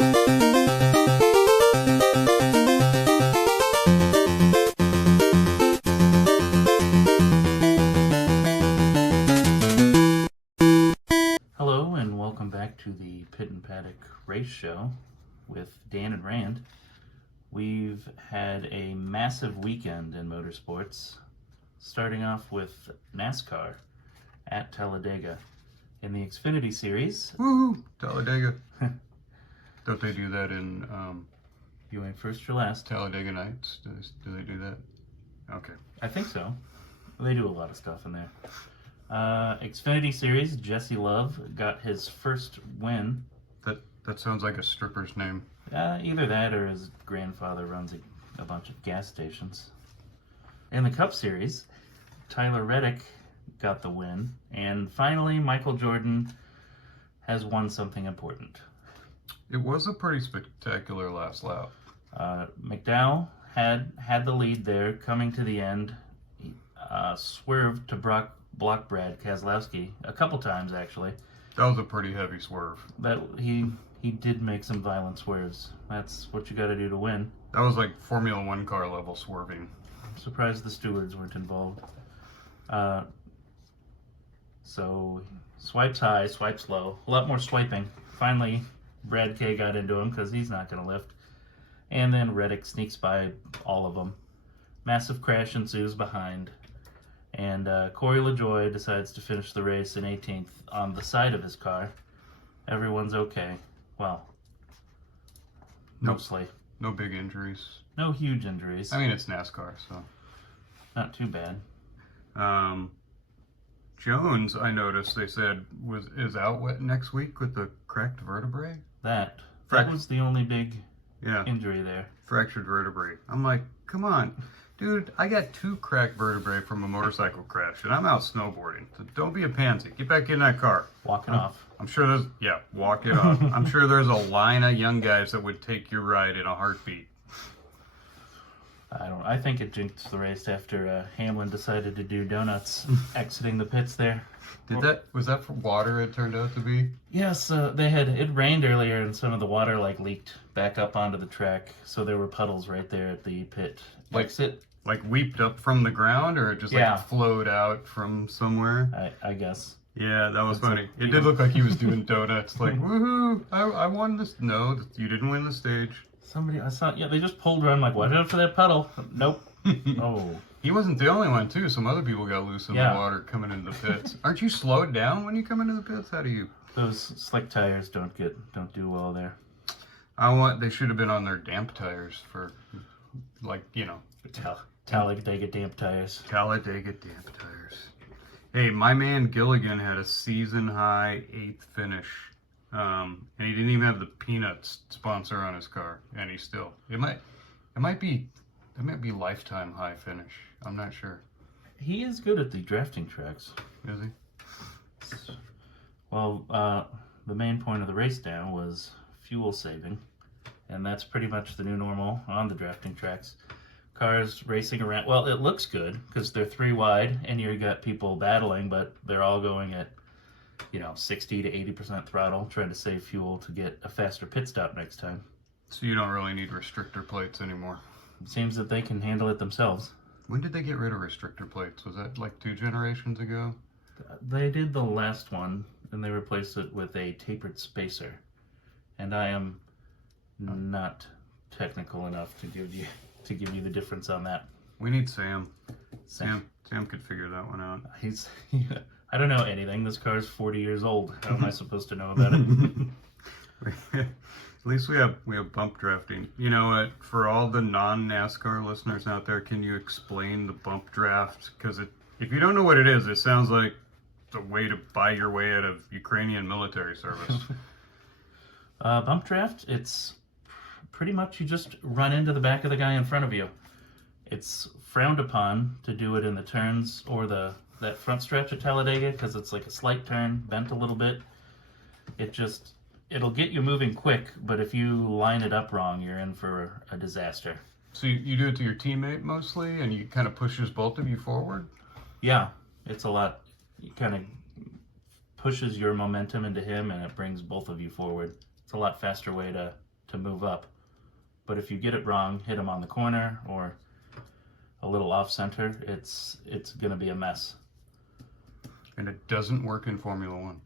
Hello and welcome back to the Pit and Paddock Race Show with Dan and Rand. We've had a massive weekend in motorsports, starting off with NASCAR at Talladega. In the Xfinity Series... Woohoo! Talladega. Don't they do that in... You ain't first or last. Talladega Nights? Do they do that? Okay. I think so. They do a lot of stuff in there. Xfinity Series, Jesse Love got his first win. That sounds like a stripper's name. Either that or his grandfather runs a bunch of gas stations. In the Cup Series, Tyler Reddick got the win. And finally, Michael Jordan has won something important. It was a pretty spectacular last lap. McDowell had the lead there coming to the end. He swerved to block Brad Keselowski a couple times, actually. That was a pretty heavy swerve. That he did make some violent swerves. That's what you got to do to win. That was like Formula One car level swerving. I'm surprised the stewards weren't involved. So swipes high, swipes low. A lot more swiping. Finally, Brad K got into him because he's not going to lift. And then Reddick sneaks by all of them. Massive crash ensues behind. And Corey LaJoie decides to finish the race in 18th on the side of his car. Everyone's okay. Well, mostly. No big injuries. No huge injuries. I mean, it's NASCAR, so. Not too bad. Jones, I noticed they said is out next week with the cracked vertebrae. That was the only big injury there. Fractured vertebrae. I'm like, come on. Dude, I got 2 cracked vertebrae from a motorcycle crash, and I'm out snowboarding. So don't be a pansy. Get back in that car. Walk it off. I'm sure walk it off. I'm sure there's a line of young guys that would take your ride in a heartbeat. I think it jinxed the race after Hamlin decided to do donuts exiting the pits there. Was that for water it turned out to be? Yes, it rained earlier and some of the water leaked back up onto the track, so there were puddles right there at the pit exit. Like weeped up from the ground, or it just flowed out from somewhere? I guess. Yeah, that was funny. It did look like he was doing donuts. Like, woohoo! I won this. No, you didn't win the stage. Somebody I saw. Yeah, they just pulled around like, watch out for that puddle. Nope. Oh. He wasn't the only one too. Some other people got loose in the water coming into the pits. Aren't you slowed down when you come into the pits? How do you? Those slick tires don't do well there. They should have been on their damp tires for, Talladega damp tires. Talladega damp tires. Hey, my man Gilligan had a season-high 8th finish, and he didn't even have the Peanuts sponsor on his car, and he still. It might be lifetime high finish. I'm not sure. He is good at the drafting tracks. Is he? Well, the main point of the race now was fuel saving, and that's pretty much the new normal on the drafting tracks. Cars racing around. Well, it looks good because they're 3 wide and you got people battling, but they're all going at 60 to 80% throttle, trying to save fuel to get a faster pit stop next time. So you don't really need restrictor plates anymore. It seems that they can handle it themselves. When did they get rid of restrictor plates? Was that like 2 generations ago? They did the last one and they replaced it with a tapered spacer. And I am not technical enough to give you the difference on that. We need Sam. Sam could figure that one out. I don't know anything. This car's 40 years old. How am I supposed to know about it? At least we have bump drafting. You know what? For all the non-NASCAR listeners out there, can you explain the bump draft? Because if you don't know what it is, it sounds like the way to buy your way out of Ukrainian military service. Bump draft, it's pretty much you just run into the back of the guy in front of you. It's frowned upon to do it in the turns or that front stretch at Talladega because it's like a slight turn, bent a little bit. It'll get you moving quick, but if you line it up wrong, you're in for a disaster. So you do it to your teammate mostly, and you kind of pushes both of you forward? Yeah, it's a lot. It kind of pushes your momentum into him, and it brings both of you forward. It's a lot faster way to to move up. But if you get it wrong, hit them on the corner or a little off center, it's going to be a mess. And it doesn't work in Formula One.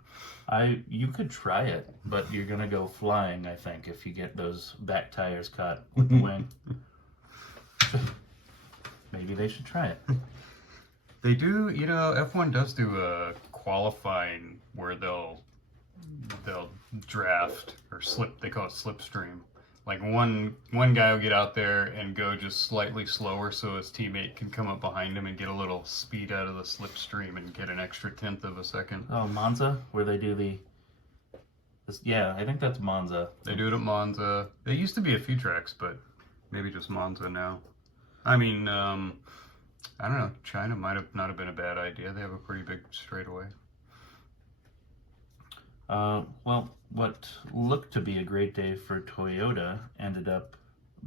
You could try it, but you're going to go flying, I think, if you get those back tires caught with the wing. Maybe they should try it. They do, F1 does do a qualifying where they'll draft or slip. They call it slipstream. Like one guy will get out there and go just slightly slower so his teammate can come up behind him and get a little speed out of the slipstream and get an extra tenth of a second. Oh, Monza, where they do yeah, I think that's Monza. They do it at Monza. There used to be a few tracks, but maybe just Monza now. I mean, I don't know. China might have not have been a bad idea. They have a pretty big straightaway. Well, what looked to be a great day for Toyota ended up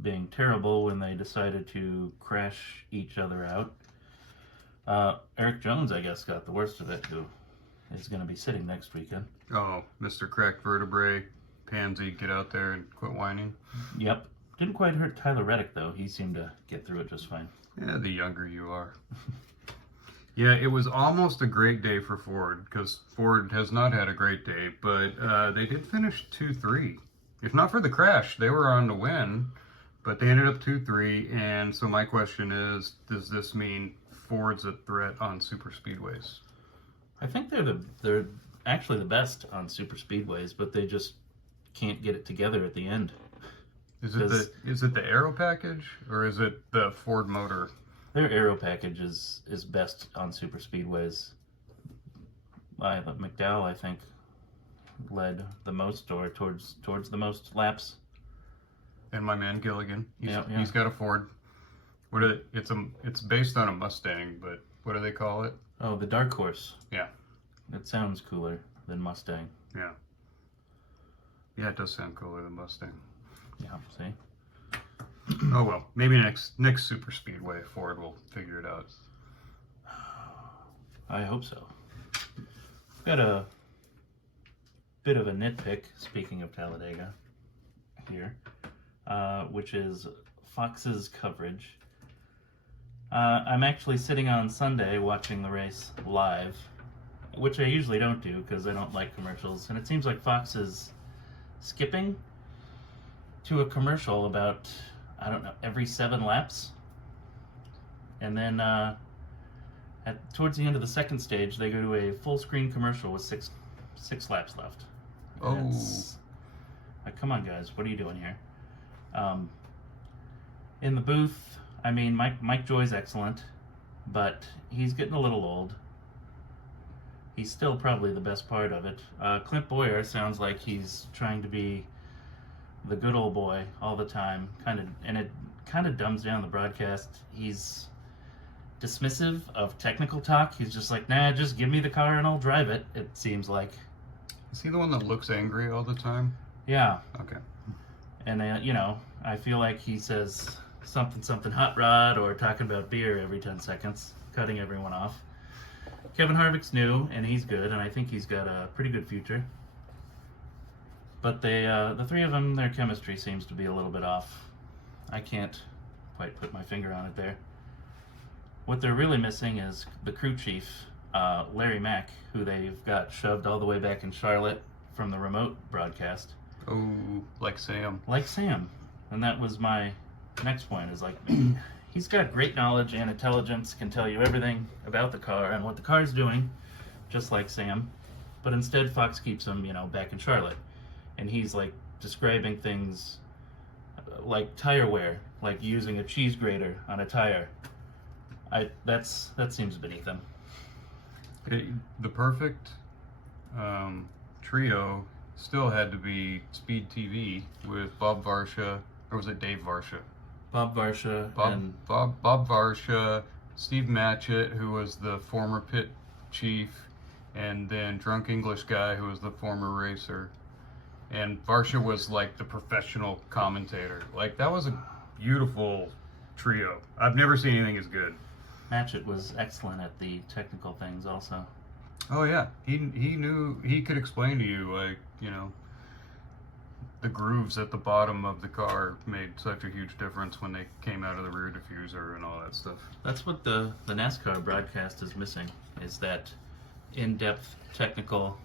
being terrible when they decided to crash each other out. Eric Jones, I guess, got the worst of it, who is going to be sitting next weekend. Oh, Mr. Cracked Vertebrae, Pansy, get out there and quit whining. Yep. Didn't quite hurt Tyler Reddick, though. He seemed to get through it just fine. Yeah, the younger you are. Yeah, it was almost a great day for Ford, because Ford has not had a great day, but they did finish 2-3. If not for the crash, they were on to win, but they ended up 2-3, and so my question is, does this mean Ford's a threat on super speedways? I think they're actually the best on super speedways, but they just can't get it together at the end. Is it the aero package, or is it the Ford motor? Their aero package is best on super speedways. McDowell, I think, led the most or towards the most laps. And my man Gilligan, Yeah. He's got a Ford. It's based on a Mustang, but what do they call it? Oh, the Dark Horse. Yeah. It sounds cooler than Mustang. Yeah. Yeah, it does sound cooler than Mustang. Yeah, see? Oh well, maybe next super speedway Ford will figure it out. I hope so. Got a bit of a nitpick, speaking of Talladega, here, which is Fox's coverage. I'm actually sitting on Sunday watching the race live, which I usually don't do because I don't like commercials, and it seems like Fox is skipping to a commercial about, I don't know, every 7 laps. And then towards the end of the second stage, they go to a full screen commercial with six laps left. Oh. Come on, guys, what are you doing here? In the booth, I mean, Mike Joy's excellent, but he's getting a little old. He's still probably the best part of it. Clint Boyer sounds like he's trying to be the good old boy all the time, and it kind of dumbs down the broadcast. He's dismissive of technical talk. He's just like, nah, just give me the car and I'll drive it, it seems like. Is he the one that looks angry all the time? Yeah. Okay. And, I feel like he says something hot rod or talking about beer every 10 seconds, cutting everyone off. Kevin Harvick's new, and he's good, and I think he's got a pretty good future. But the three of them, their chemistry seems to be a little bit off. I can't quite put my finger on it there. What they're really missing is the crew chief, Larry Mack, who they've got shoved all the way back in Charlotte from the remote broadcast. Oh, like Sam. Like Sam. And that was my next point, is like, he's got great knowledge and intelligence, can tell you everything about the car and what the car's doing, just like Sam. But instead, Fox keeps him, back in Charlotte. And he's like describing things like tire wear, like using a cheese grater on a tire. That seems beneath him. The perfect trio still had to be Speed TV with Bob Varsha, or was it Dave Varsha? Bob Varsha Bob Varsha, Steve Matchett, who was the former pit chief, and then Drunk English Guy, who was the former racer. And Varsha was like the professional commentator. Like, that was a beautiful trio. I've never seen anything as good. Matchett was excellent at the technical things also. Oh yeah, he knew, he could explain to you, like, the grooves at the bottom of the car made such a huge difference when they came out of the rear diffuser and all that stuff. That's what the NASCAR broadcast is missing, is that in-depth technical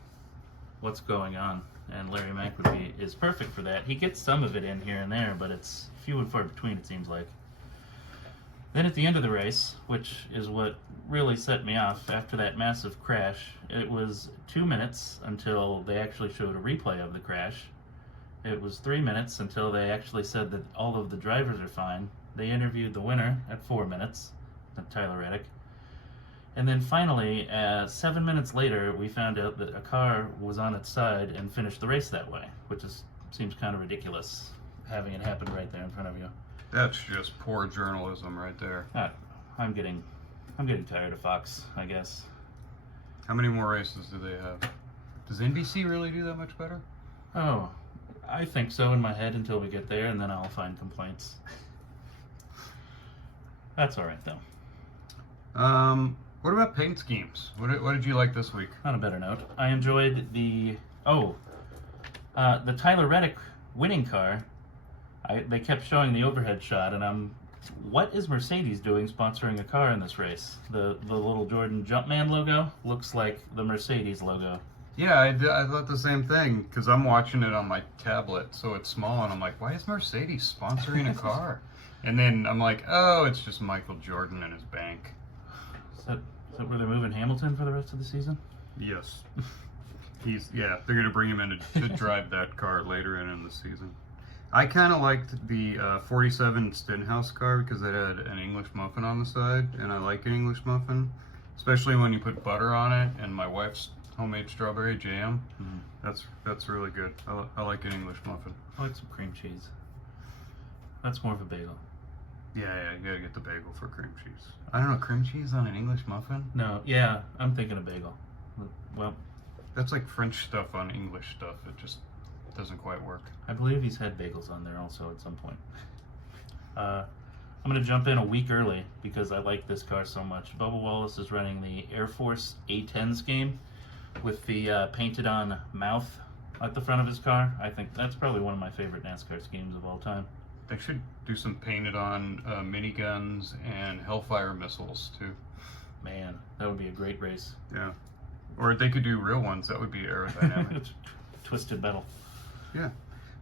what's going on. And Larry Mack is perfect for that. He gets some of it in here and there, but it's few and far between, it seems like. Then at the end of the race, which is what really set me off after that massive crash, it was 2 minutes until they actually showed a replay of the crash. It was 3 minutes until they actually said that all of the drivers are fine. They interviewed the winner at 4 minutes, Tyler Reddick. And then finally, 7 minutes later, we found out that a car was on its side and finished the race that way, which seems kind of ridiculous, having it happen right there in front of you. That's just poor journalism right there. I'm getting tired of Fox, I guess. How many more races do they have? Does NBC really do that much better? Oh, I think so in my head until we get there, and then I'll find complaints. That's all right, though. What about paint schemes? What did you like this week? On a better note, I enjoyed the Tyler Reddick winning car. They kept showing the overhead shot, and what is Mercedes doing sponsoring a car in this race? The little Jordan Jumpman logo looks like the Mercedes logo. Yeah, I thought the same thing, because I'm watching it on my tablet, so it's small, and I'm like, why is Mercedes sponsoring a car? And then I'm like, oh, it's just Michael Jordan and his bank. Is that where they're moving Hamilton for the rest of the season? Yes. They're going to bring him in to drive that car later in the season. I kind of liked the 47 Stenhouse car because it had an English muffin on the side, and I like an English muffin, especially when you put butter on it and my wife's homemade strawberry jam. Mm-hmm. That's really good. I like an English muffin. I like some cream cheese. That's more of a bagel. Yeah, you gotta get the bagel for cream cheese. I don't know, cream cheese on an English muffin? No, yeah, I'm thinking of bagel. Well, that's like French stuff on English stuff. It just doesn't quite work. I believe he's had bagels on there also at some point. I'm going to jump in a week early because I like this car so much. Bubba Wallace is running the Air Force A10 scheme with the painted on mouth at the front of his car. I think that's probably one of my favorite NASCAR schemes of all time. They should do some painted on miniguns and Hellfire missiles too. Man, that would be a great race. Yeah. Or they could do real ones. That would be aerodynamic. Twisted metal. Yeah.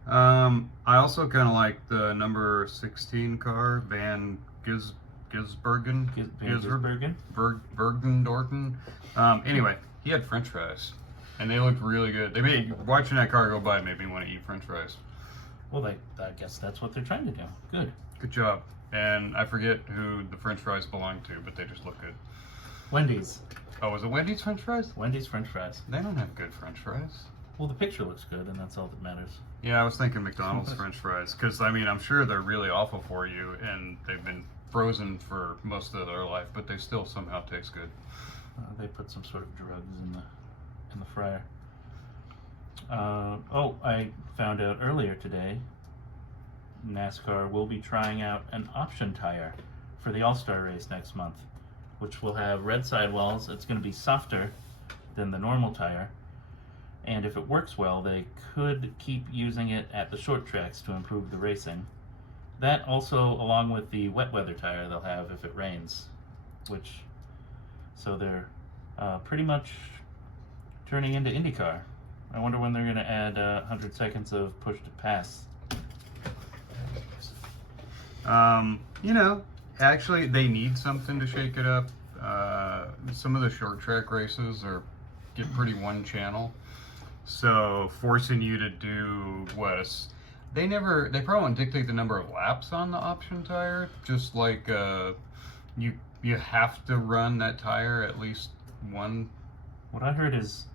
I also kind of like the number 16 car, Van Gisbergen. Bergendorten. Anyway, he had French fries, and they looked really good. Watching that car go by made me want to eat French fries. Well, I guess that's what they're trying to do. Good job. And I forget who the French fries belong to, but they just look good. Wendy's. Oh, was it Wendy's French fries? Wendy's French fries. They don't have good French fries. Well, the picture looks good, and that's all that matters. Yeah, I was thinking McDonald's French fries, because, I'm sure they're really awful for you, and they've been frozen for most of their life, but they still somehow taste good. They put some sort of drugs in the fryer. I found out earlier today, NASCAR will be trying out an option tire for the All-Star race next month, which will have red sidewalls. It's going to be softer than the normal tire. And if it works well, they could keep using it at the short tracks to improve the racing. That also, along with the wet weather tire they'll have if it rains, so they're pretty much turning into IndyCar. I wonder when they're going to add 100 seconds of push to pass. Actually, they need something to shake it up. Some of the short track races get pretty one channel. So forcing you to do they probably won't dictate the number of laps on the option tire. Just like you have to run that tire at least one. What I heard is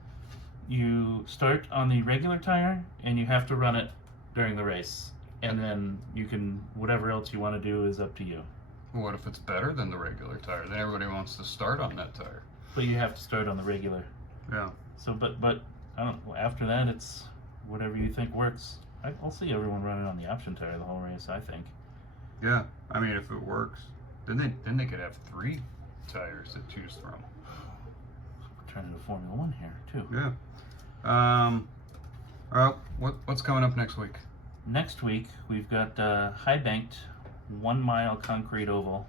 you start on the regular tire and you have to run it during the race, and then you can whatever else you want to do is up to you. What if it's better than the regular tire? Then everybody wants to start on that tire. But you have to start on the regular. Yeah. So, but I don't. After that, it's whatever you think works. I'll see everyone running on the option tire the whole race, I think. Yeah, if it works, then they could have 3 tires to choose from. We're turning to Formula One here too. Yeah. All right. What's coming up next week? Next week, we've got high banked 1 mile concrete oval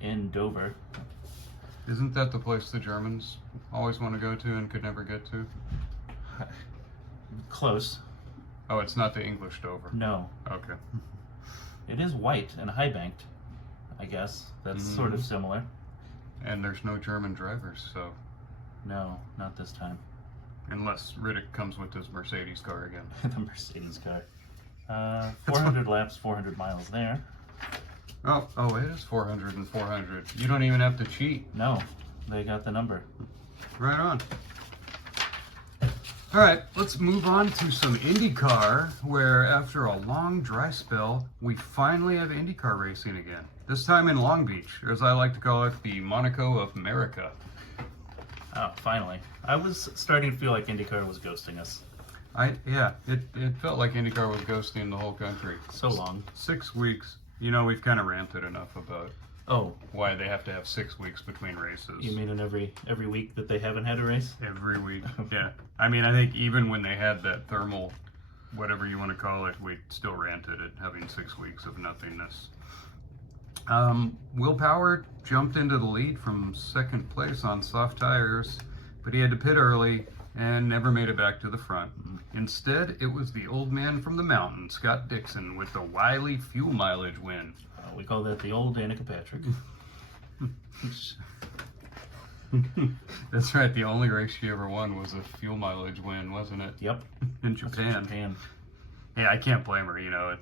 in Dover. Isn't that the place the Germans always want to go to and could never get to? Close. Oh, it's not the English Dover. No. Okay. It is white and high banked, I guess. That's sort of similar. And there's no German drivers, so. No, not this time. Unless Reddick comes with his Mercedes car again. The Mercedes car. 400 laps, 400 miles there. Oh, it is 400 and 400. You don't even have to cheat. No, they got the number. Right on. All right, let's move on to some IndyCar, where after a long dry spell, we finally have IndyCar racing again. This time in Long Beach, or as I like to call it, the Monaco of America. Oh, finally. I was starting to feel like IndyCar was ghosting us. It felt like IndyCar was ghosting the whole country. So long. 6 weeks. You know, we've kind of ranted enough about why they have to have 6 weeks between races. You mean in every week that they haven't had a race? Every week, yeah. I mean, I think even when they had that thermal, whatever you want to call it, we still ranted at having 6 weeks of nothingness. Will Power jumped into the lead from second place on soft tires, but he had to pit early and never made it back to the front. Instead, it was the old man from the mountain, Scott Dixon, with the wily fuel mileage win. We call that the old Danica Patrick. That's right, the only race she ever won was a fuel mileage win, wasn't it? Yep. In Japan. Japan. Yeah, I can't blame her,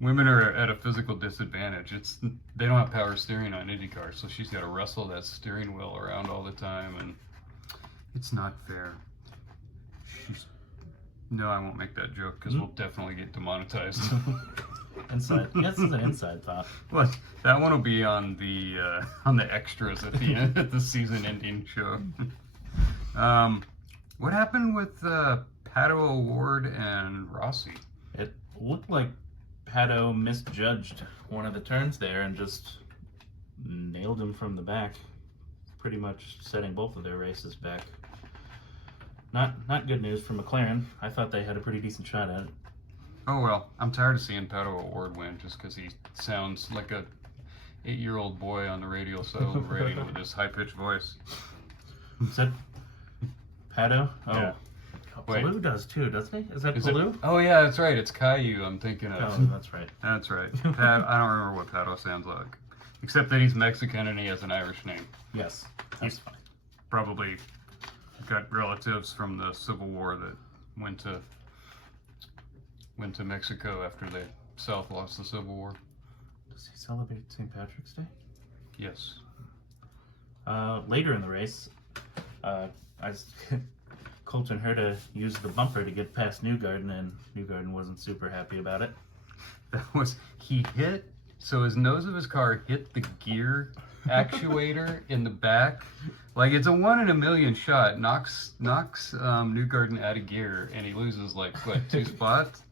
women are at a physical disadvantage. They don't have power steering on IndyCar, so she's got to wrestle that steering wheel around all the time, and it's not fair. No, I won't make that joke because we'll definitely get demonetized. Inside. Yes, it's an inside thought. What? That one will be on the extras at the end at the season-ending show. What happened with Pato O'Ward and Rossi? It looked like Pato misjudged one of the turns there and just nailed him from the back, pretty much setting both of their races back. Not good news for McLaren. I thought they had a pretty decent shot at it. Oh well, I'm tired of seeing Pato O'Ward win just because he sounds like a 8-year-old boy on the radio celebrating with his high-pitched voice. Is that Pato? Oh. Yeah. Palou does too, doesn't he? Is that Palou? Oh yeah, that's right. It's Caillou I'm thinking of. Oh, that's right. That's right. I don't remember what Pato sounds like, except that he's Mexican and he has an Irish name. Yes, that's fine. Probably got relatives from the Civil War that went to Mexico after the South lost the Civil War. Does he celebrate St. Patrick's Day? Yes. Later in the race, Colton Herta used the bumper to get past Newgarden, and Newgarden wasn't super happy about it. He hit, so his nose of his car hit the gear actuator in the back. Like, it's a 1 in a million shot. Knocks Newgarden out of gear, and he loses, 2 spots?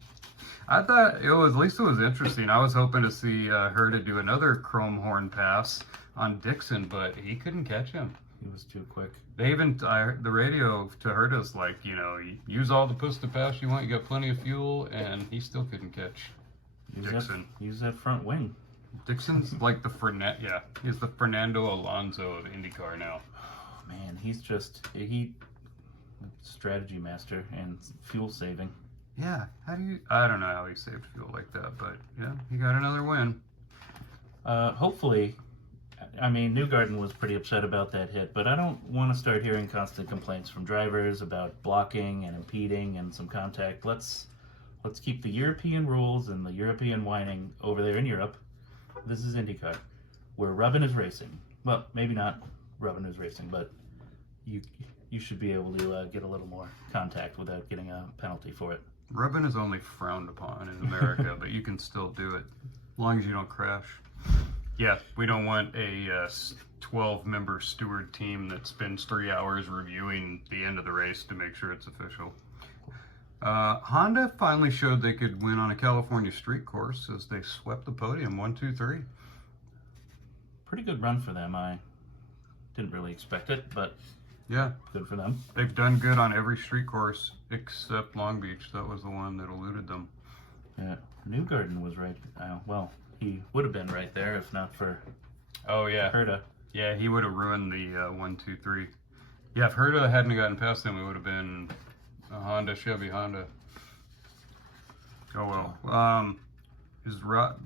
I thought at least it was interesting. I was hoping to see Herta do another chrome horn pass on Dixon, but he couldn't catch him. He was too quick. They even, the radio to Herta's like, use all the push to pass you want, you got plenty of fuel, and he still couldn't catch Dixon. Use that front wing. Dixon's like he's the Fernando Alonso of IndyCar now. Oh man, he's strategy master and fuel saving. Yeah, I don't know how he saved fuel like that, but yeah, he got another win. Hopefully, I mean, Newgarden was pretty upset about that hit, but I don't want to start hearing constant complaints from drivers about blocking and impeding and some contact. Let's keep the European rules and the European whining over there in Europe. This is IndyCar, where rubbing is racing. Well, maybe not rubbing is racing, but you should be able to get a little more contact without getting a penalty for it. Rubbing is only frowned upon in America, but you can still do it as long as you don't crash. Yeah, we don't want a 12-member steward team that spends 3 hours reviewing the end of the race to make sure it's official. Honda finally showed they could win on a California street course as they swept the podium 1, 2, 3. Pretty good run for them. I didn't really expect it, but yeah, good for them. They've done good on every street course except Long Beach. That was the one that eluded them. Yeah, Newgarden was right. Well, he would have been right there if not for Oh yeah, Herta. yeah, he would have ruined the 1, 2, 3. Yeah, if Herta hadn't gotten past him, it would have been a Chevy Honda. Oh well.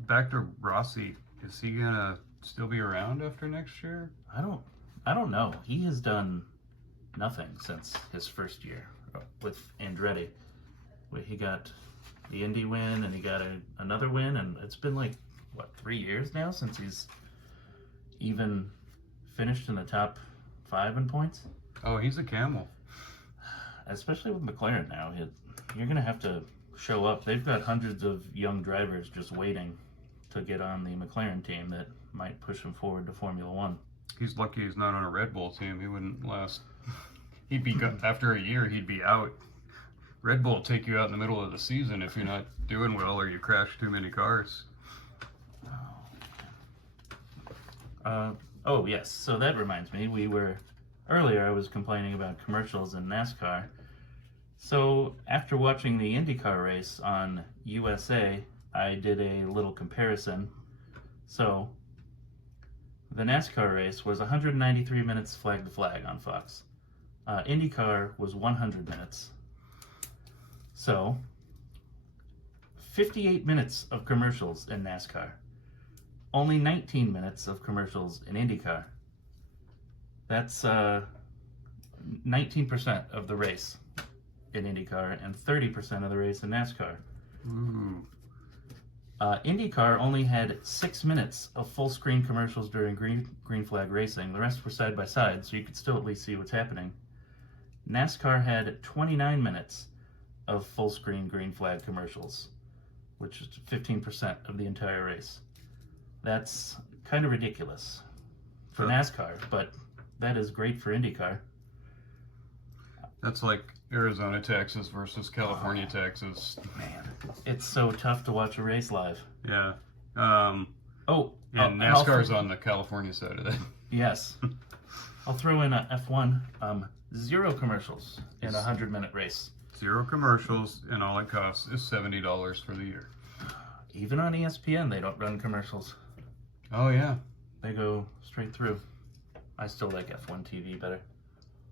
Back to Rossi. Is he gonna still be around after next year? I don't know. He has done nothing since his first year with Andretti. He got the Indy win and he got another win, and it's been like what 3 years now since he's even finished in the top 5 in points. Oh, he's a camel. Especially with McLaren now, you're gonna have to show up. They've got hundreds of young drivers just waiting to get on the McLaren team that might push him forward to Formula One. He's lucky he's not on a Red Bull team. He wouldn't last. He'd be after a year. He'd be out. Red Bull will take you out in the middle of the season if you're not doing well or you crash too many cars. Oh yes, so that reminds me. Earlier I was complaining about commercials in NASCAR. So after watching the IndyCar race on USA, I did a little comparison. So the NASCAR race was 193 minutes flag to flag on Fox. IndyCar was 100 minutes. So 58 minutes of commercials in NASCAR. Only 19 minutes of commercials in IndyCar. That's 19% of the race in IndyCar and 30% of the race in NASCAR. Ooh. IndyCar only had 6 minutes of full screen commercials during green flag racing. The rest were side by side, so you could still at least see what's happening. NASCAR had 29 minutes of full screen green flag commercials, which is 15% of the entire race. That's kind of ridiculous for NASCAR, but that is great for IndyCar. That's like Arizona, Texas versus California, Texas. Man, it's so tough to watch a race live. Yeah. And NASCAR's on the California side of that. Yes. I'll throw in a F1. 0 commercials in a 100-minute race. 0 commercials, and all it costs is $70 for the year. Even on ESPN, they don't run commercials. Oh, yeah. They go straight through. I still like F1 TV better.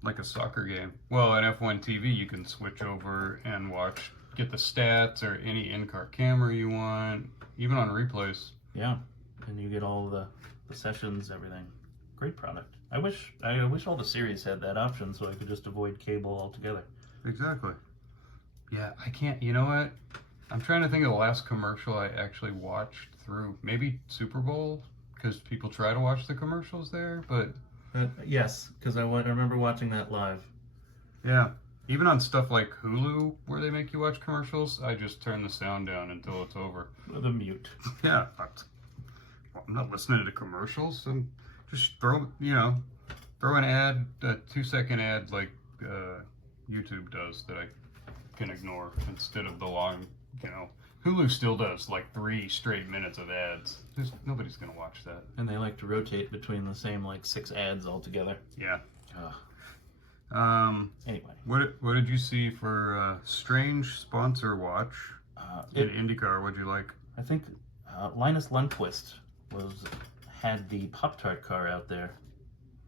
Like a soccer game. Well, on F1 TV, you can switch over and get the stats or any in-car camera you want, even on replays. Yeah, and you get all the sessions, everything. Great product. I wish all the series had that option so I could just avoid cable altogether. Exactly. Yeah, I can't. You know what? I'm trying to think of the last commercial I actually watched through. Maybe Super Bowl, because people try to watch the commercials there, but... Yes, because I remember watching that live. Yeah. Even on stuff like Hulu, where they make you watch commercials, I just turn the sound down until it's over. The mute. Yeah. I'm not listening to commercials. I'm just throw an ad, a 2-second ad like YouTube does that I can ignore instead of the long, Hulu still does like 3 straight minutes of ads. Nobody's gonna watch that. And they like to rotate between the same 6 ads altogether. Yeah. Anyway. What did you see for strange sponsor watch in IndyCar? What'd you like? I think Linus Lundqvist had the Pop-Tart car out there.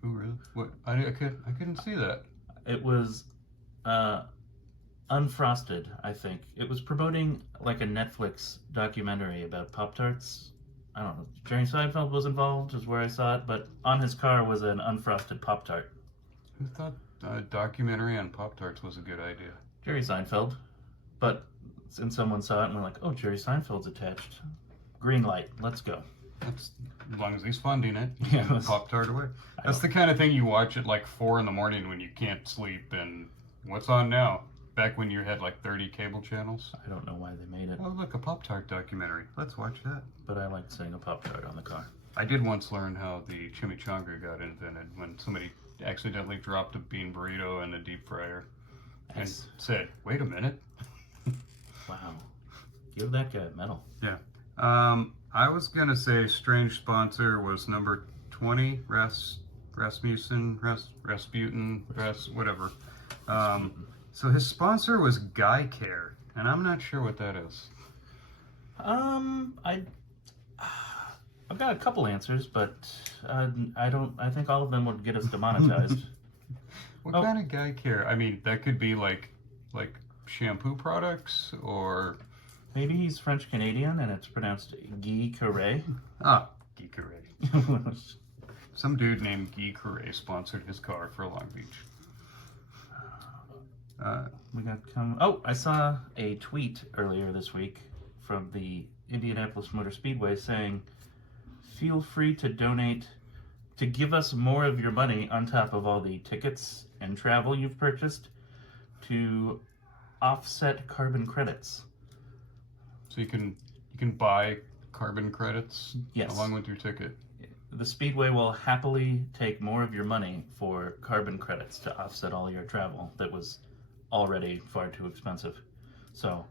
Oh really? What? I couldn't see that. It was unfrosted, I think. It was promoting like a Netflix documentary about Pop-Tarts. I don't know. Jerry Seinfeld was involved, is where I saw it, but on his car was an unfrosted Pop-Tart. Who thought a documentary on Pop-Tarts was a good idea? Jerry Seinfeld. But and someone saw it and were like, oh, Jerry Seinfeld's attached. Green light, let's go. That's, as long as he's funding it, Yeah, Pop-Tart away. That's the kind of thing you watch at 4 in the morning when you can't sleep. And what's on now? Back when you had 30 cable channels. I don't know why they made it. Oh, look, a Pop-Tart documentary. Let's watch that. But I like seeing a Pop-Tart on the car. I did once learn how the chimichanga got invented when somebody accidentally dropped a bean burrito in a deep fryer and said, wait a minute. Wow. Give that guy a medal. Yeah. I was going to say strange sponsor was number 20, Rasputin, whatever. So his sponsor was Guy Care, and I'm not sure what that is. I I've got a couple answers, but I don't. I think all of them would get us demonetized. What Oh. kind of guy care? I mean, that could be like shampoo products or Maybe he's French Canadian and it's pronounced Guy Carré. Guy Carré. Some dude named Guy Carré sponsored his car for Long Beach. We got Oh, I saw a tweet earlier this week from the Indianapolis Motor Speedway saying, "Feel free to donate to give us more of your money on top of all the tickets and travel you've purchased to offset carbon credits." So you can buy carbon credits Yes. along with your ticket. The Speedway will happily take more of your money for carbon credits to offset all your travel that was already far too expensive. So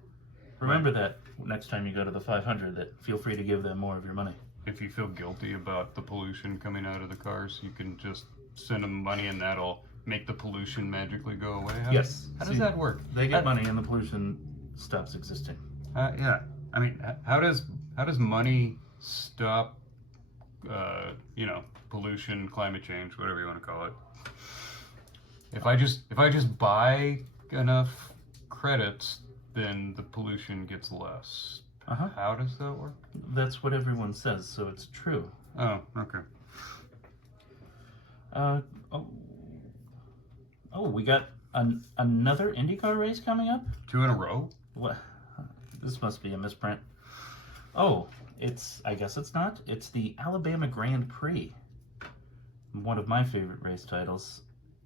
remember that next time you go to the 500, that feel free to give them more of your money. If you feel guilty about the pollution coming out of the cars, you can just send them money and that'll make the pollution magically go away. Yes. How does that work? They get money and the pollution stops existing. Yeah. I mean, how does money stop, pollution, climate change, whatever you want to call it? If I just buy enough credits, then the pollution gets less. Uh-huh. How does that work? That's what everyone says, so it's true. Oh, okay. We got another IndyCar race coming up? 2 in a row? What? This must be a misprint. Oh, I guess it's not. It's the Alabama Grand Prix. One of my favorite race titles.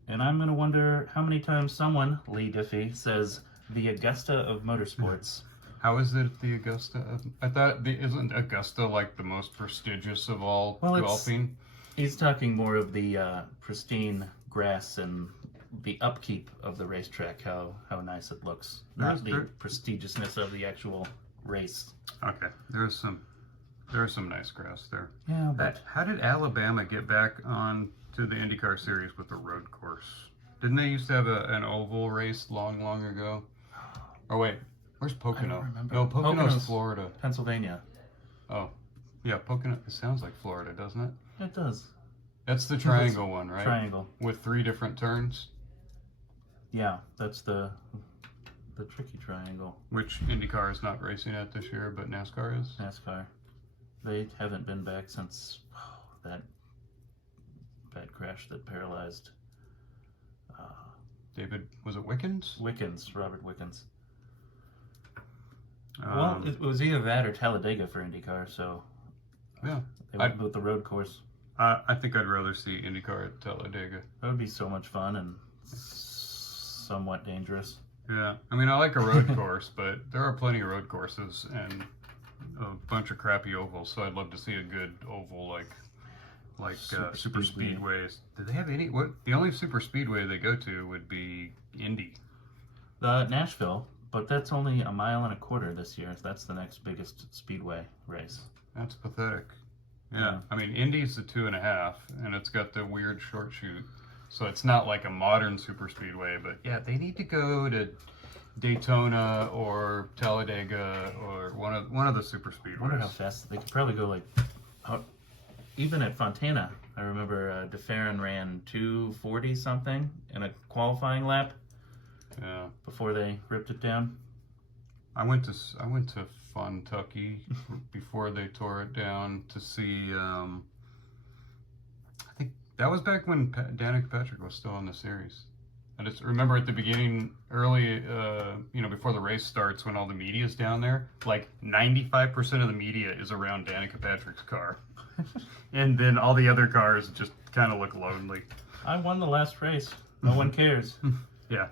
And I'm going to wonder how many times someone, Lee Diffie, says the Augusta of motorsports. How is it the Augusta? I thought, isn't Augusta like the most prestigious of all golfing? He's talking more of the pristine grass and the upkeep of the racetrack, how nice it looks, not the prestigiousness of the actual race. Okay, there's some nice grass there. Yeah, but How did Alabama get back on to the IndyCar series with the road course? Didn't they used to have an oval race long ago? Oh wait, where's Pocono? I don't remember. No, Pocono's Pocono's Florida. Pennsylvania. Oh, yeah, Pocono. It sounds like Florida, doesn't it? It does. That's the triangle one, right? Triangle. With 3 different turns. Yeah, that's the tricky triangle. Which IndyCar is not racing at this year, but NASCAR is. NASCAR. They haven't been back since that crash that paralyzed David, was it Wickens? Robert Wickens. Well, it was either that or Talladega for IndyCar, so yeah, they went with the road course. I think I'd rather see IndyCar at Talladega. That would be so much fun and somewhat dangerous. Yeah, I mean, I like a road course, but there are plenty of road courses and a bunch of crappy ovals, so I'd love to see a good oval like super speedways. Do they have any? The only super speedway they go to would be Indy. Nashville, but that's only 1.25 miles this year. So that's the next biggest speedway race. That's pathetic. Yeah, I mean, Indy's a 2.5, and it's got the weird short chute, so it's not like a modern super speedway. But yeah, they need to go to Daytona or Talladega or one of the super speedways. I wonder how fast they could probably go. Even at Fontana, I remember DeFerrin ran 2:40 something in a qualifying lap. Yeah. Before they ripped it down. I went to Fontucky before they tore it down to see. I think that was back when Danica Patrick was still in the series. I just remember at the beginning, early, before the race starts, when all the media is down there, like 95% of the media is around Danica Patrick's car, and then all the other cars just kind of look lonely. I won the last race. No one cares. Yeah.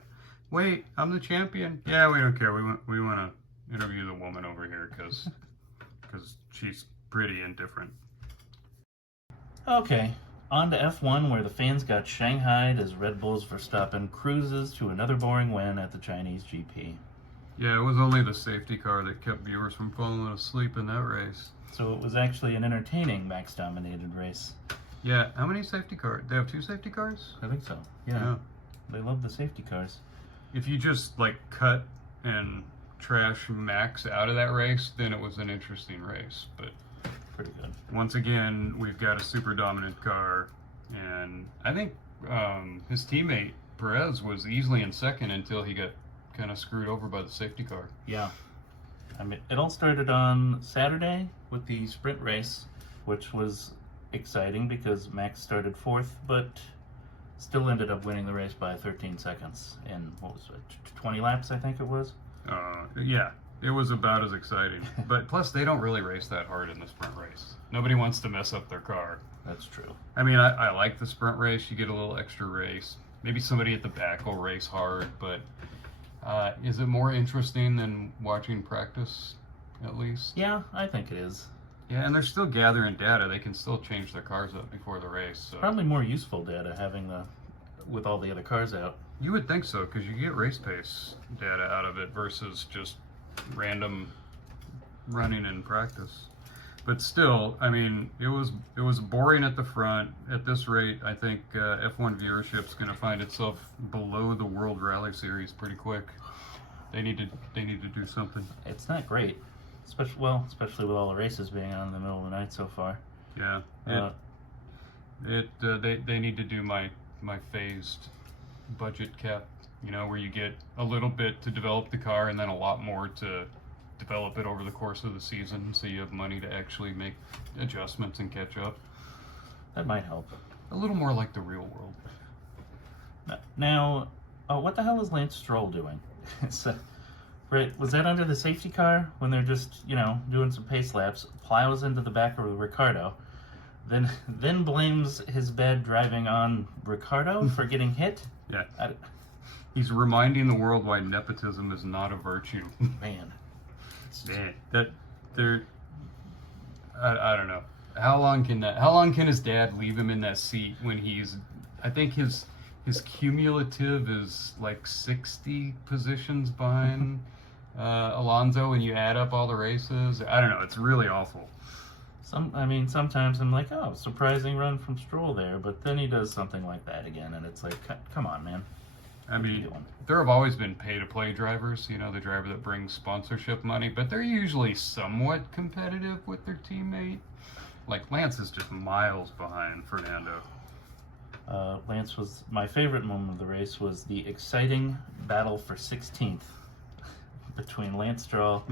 Wait, I'm the champion. Yeah, we don't care. We want to interview the woman over here because she's pretty and different. Okay, on to F1, where the fans got shanghaied as Red Bull's Verstappen cruises to another boring win at the Chinese GP. Yeah, it was only the safety car that kept viewers from falling asleep in that race. So it was actually an entertaining Max-dominated race. Yeah, how many safety cars? They have 2 safety cars? I think so. Yeah. They love the safety cars. If you just cut and trash Max out of that race, then it was an interesting race. But Pretty good. once again, we've got a super dominant car, and I think his teammate Perez was easily in second until he got kind of screwed over by the safety car. Yeah. I mean, it all started on Saturday with the sprint race, which was exciting because Max started 4th, but still ended up winning the race by 13 seconds in, what was it, 20 laps, I think it was? Yeah, it was about as exciting. But plus, they don't really race that hard in the sprint race. Nobody wants to mess up their car. That's true. I mean, I like the sprint race. You get a little extra race. Maybe somebody at the back will race hard, but is it more interesting than watching practice, at least? Yeah, I think it is. Yeah, and they're still gathering data. They can still change their cars up before the race. So. Probably more useful data with all the other cars out. You would think so, because you get race pace data out of it versus just random running in practice. But still, I mean, it was boring at the front. At this rate, I think F1 viewership's going to find itself below the World Rally Series pretty quick. They need to do something. It's not great, especially with all the races being on in the middle of the night so far. Yeah, they need to do my phased budget cap, where you get a little bit to develop the car and then a lot more to develop it over the course of the season, so you have money to actually make adjustments and catch up. That might help. A little more like the real world. Now, what the hell is Lance Stroll doing? Right, was that under the safety car when they're just, doing some pace laps, plows into the back of Ricardo, then blames his bad driving on Ricardo for getting hit? Yeah. He's reminding the world why nepotism is not a virtue. Man. That they're, I don't know. How long can his dad leave him in that seat when I think his cumulative is like 60 positions behind Alonso when you add up all the races. I don't know. It's really awful. Sometimes I'm like, oh, surprising run from Stroll there, but then he does something like that again, and it's like, come on, man. I mean, there have always been pay-to-play drivers, the driver that brings sponsorship money, but they're usually somewhat competitive with their teammate. Like, Lance is just miles behind Fernando. Lance was, my favorite moment of the race was the exciting battle for 16th between Lance Stroll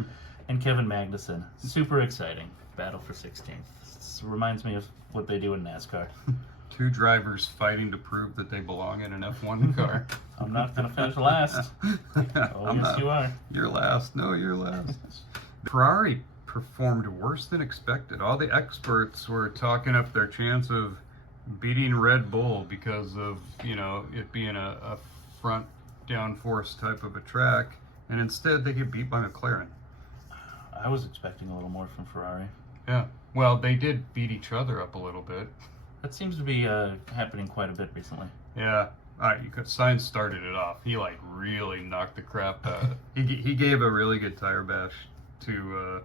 and Kevin Magnussen. Super exciting battle for 16th. This reminds me of what they do in NASCAR. Two drivers fighting to prove that they belong in an F1 car. I'm not going to finish last. You are. You're last. No, you're last. Ferrari performed worse than expected. All the experts were talking up their chance of beating Red Bull because of, it being a front downforce type of a track, and instead they get beat by McLaren. I was expecting a little more from Ferrari. Yeah. Well, they did beat each other up a little bit. That seems to be happening quite a bit recently. Yeah. Sainz started it off. He really knocked the crap out. He gave a really good tire bash to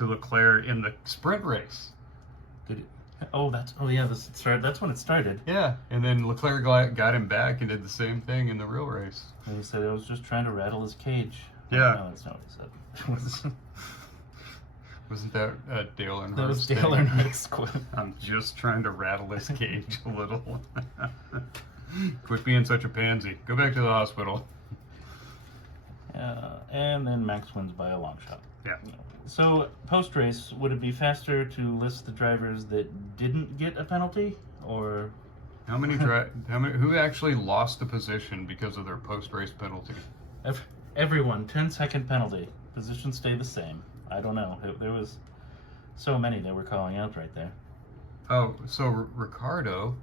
Leclerc in the sprint race. Did it? That's when it started. Yeah, and then Leclerc got him back and did the same thing in the real race. And he said, I was just trying to rattle his cage. Yeah. No, that's not what he said. Wasn't that Dale Earnhardt? That was Dale Earnhardt's quote. I'm just trying to rattle his cage a little. Quit being such a pansy. Go back to the hospital. And then Max wins by a long shot. Yeah. So, post-race, would it be faster to list the drivers that didn't get a penalty, or who actually lost a position because of their post-race penalty? Everyone, 10-second penalty. Positions stay the same. I don't know. There was so many that were calling out right there. Oh, so Ricardo,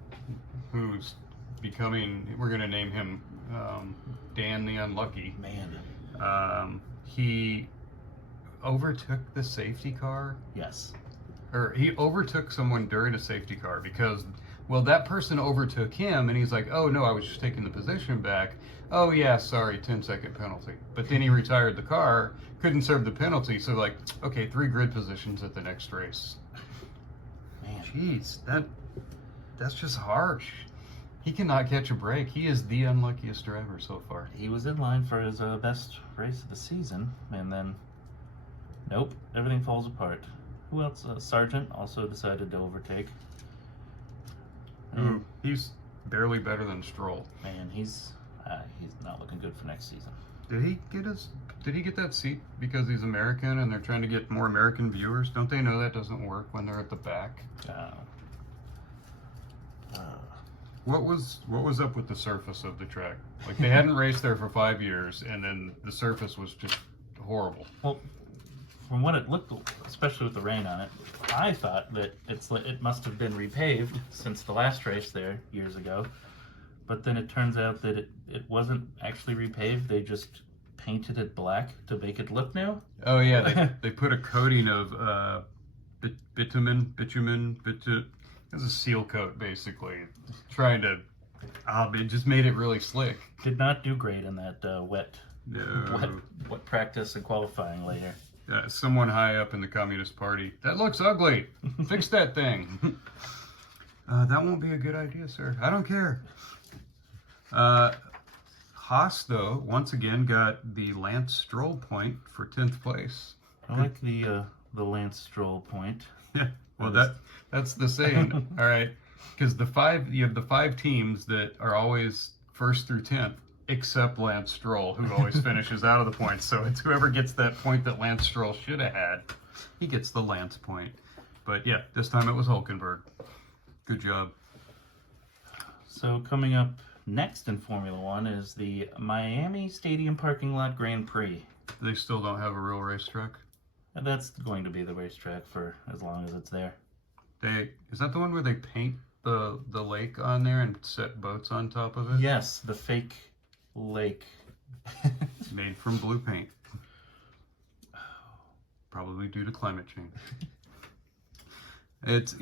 who's becoming, we're going to name him Dan the Unlucky. Man. He overtook the safety car. Yes. Or he overtook someone during a safety car because, that person overtook him and he's like, oh no, I was just taking the position back. Oh yeah, sorry, 10-second penalty. But then he retired the car, couldn't serve the penalty, so okay, 3 grid positions at the next race. Man. Jeez, that's just harsh. He cannot catch a break. He is the unluckiest driver so far. He was in line for his best race of the season, and then, nope, everything falls apart. Who else? Sargent also decided to overtake. Ooh, he's barely better than Stroll. Man, he's not looking good for next season. Did he get that seat because he's American and they're trying to get more American viewers? Don't they know that doesn't work when they're at the back? What was up with the surface of the track? Like, they hadn't raced there for 5 years, and then the surface was just horrible. Well, from what it looked, especially with the rain on it, I thought that it must have been repaved since the last race there years ago. But then it turns out that it wasn't actually repaved. They just painted it black to make it look new. Oh yeah, they put a coating of bitumen. It's a seal coat, basically. Trying to, it just made it really slick. Did not do great in that wet No. wet practice and qualifying later. Someone high up in the Communist Party. That looks ugly. Fix that thing. That won't be a good idea, sir. I don't care. Haas, though, once again got the Lance Stroll point for 10th place. I like the Lance Stroll point. Yeah, well, that's the saying. All right, because you have the 5 teams that are always 1st through 10th, except Lance Stroll, who always finishes out of the points. So it's whoever gets that point that Lance Stroll should have had, he gets the Lance point. But yeah, this time it was Hulkenberg. Good job. So coming up next in Formula One is the Miami Stadium Parking Lot Grand Prix. They still don't have a real racetrack. And that's going to be the racetrack for as long as it's there. Is that the one where they paint the lake on there and set boats on top of it? Yes, the fake lake. Made from blue paint. Probably due to climate change. It's,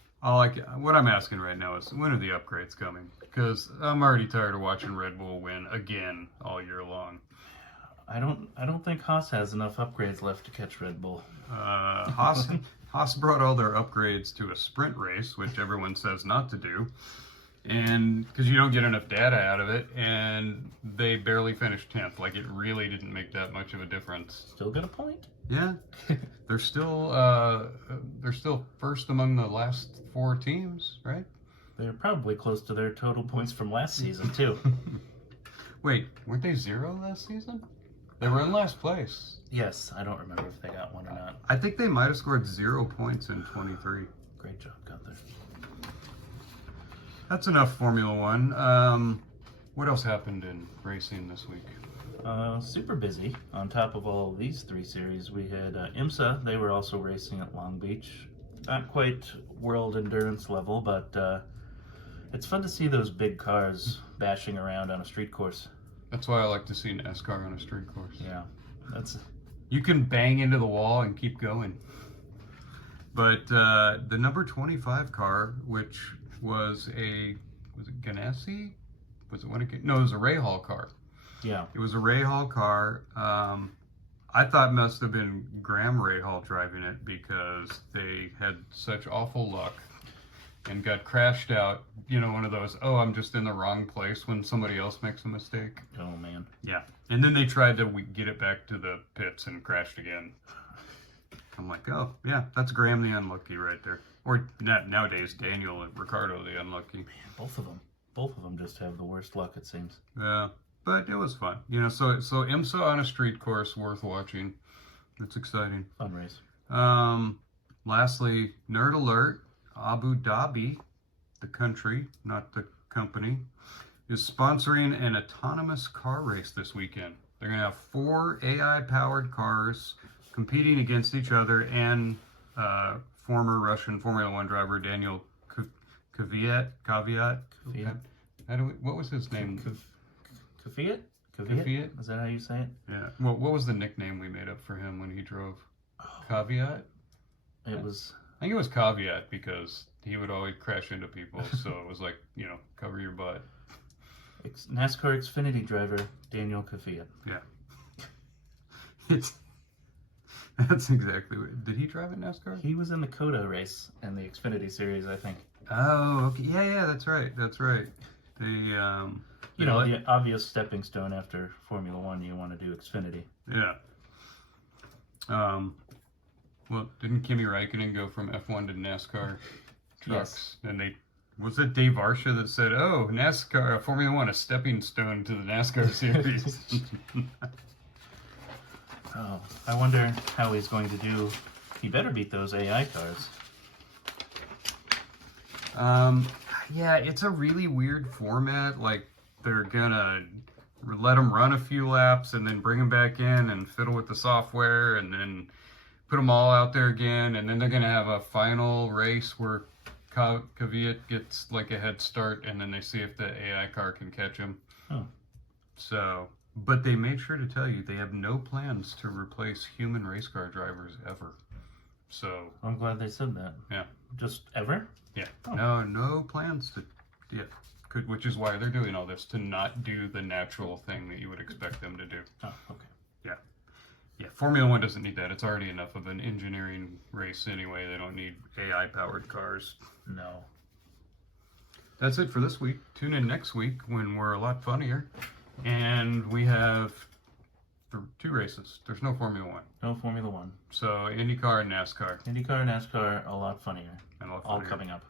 what I'm asking right now is, when are the upgrades coming? Because I'm already tired of watching Red Bull win again all year long. I don't think Haas has enough upgrades left to catch Red Bull. Haas brought all their upgrades to a sprint race, which everyone says not to do, and because you don't get enough data out of it, and they barely finished 10th. Like, it really didn't make that much of a difference. Still got a point? Yeah, they're still first among the last 4 teams, right? They're probably close to their total points from last season too. Wait, weren't they 0 last season? They were in last place. Yes, I don't remember if they got one or not. I think they might have scored 0 points in 23. Great job, Gunther. That's enough Formula One. What else happened in racing this week? Super busy. On top of all these 3 series, we had IMSA. They were also racing at Long Beach. Not quite world endurance level, but it's fun to see those big cars bashing around on a street course. That's why I like to see NASCAR on a street course. Yeah, you can bang into the wall and keep going. But the number 25 car, which was it Ganassi? Was it one? No, it was a Rahal car. Yeah. It was a Rahal car. I thought it must have been Graham Rahal driving it because they had such awful luck and got crashed out. One of those, I'm just in the wrong place when somebody else makes a mistake. Oh, man. Yeah. And then they tried to get it back to the pits and crashed again. I'm like, oh, yeah, that's Graham the unlucky right there. Or nowadays, Daniel and Ricardo the unlucky. Man, both of them just have the worst luck, it seems. Yeah, but it was fun. So IMSA on a street course, worth watching. It's exciting. Fun race. Lastly, Nerd Alert, Abu Dhabi, the country, not the company, is sponsoring an autonomous car race this weekend. They're going to have 4 AI-powered cars competing against each other, and former Russian Formula One driver Daniel Kvyat. What was his name? Kvyat? Kvyat? Is that how you say it? Yeah. Well, what was the nickname we made up for him when he drove? Kvyat? It was... I think it was Kvyat because he would always crash into people, so it was like, cover your butt. NASCAR Xfinity driver Daniel Kvyat. Yeah. That's exactly what. Did he drive at NASCAR? He was in the Coda race in the Xfinity series, I think. Oh, okay. Yeah, that's right. That's right. You know, the obvious stepping stone after Formula One, you want to do Xfinity. Yeah. Well, didn't Kimi Räikkönen go from F1 to NASCAR trucks? Yes. And was it Dave Varsha that said, "Oh, NASCAR Formula One, a stepping stone to the NASCAR series"? Oh, I wonder how he's going to do. He better beat those AI cars. Yeah, it's a really weird format. Like, they're gonna let them run a few laps and then bring them back in and fiddle with the software and then put them all out there again. And then they're gonna have a final race where Kvyat gets like a head start and then they see if the AI car can catch him. Oh. So, but they made sure to tell you they have no plans to replace human race car drivers ever. So I'm glad they said that. Yeah. Just ever? Yeah. Oh. No plans to. Yeah. Which is why they're doing all this, to not do the natural thing that you would expect them to do. Oh, okay. Yeah. Yeah. Formula One doesn't need that. It's already enough of an engineering race anyway. They don't need AI powered cars. No. That's it for this week. Tune in next week when we're a lot funnier. And we have 2 races. There's no Formula One. No Formula One. So IndyCar and NASCAR. IndyCar and NASCAR, a lot funnier. And a lot all funnier. coming up.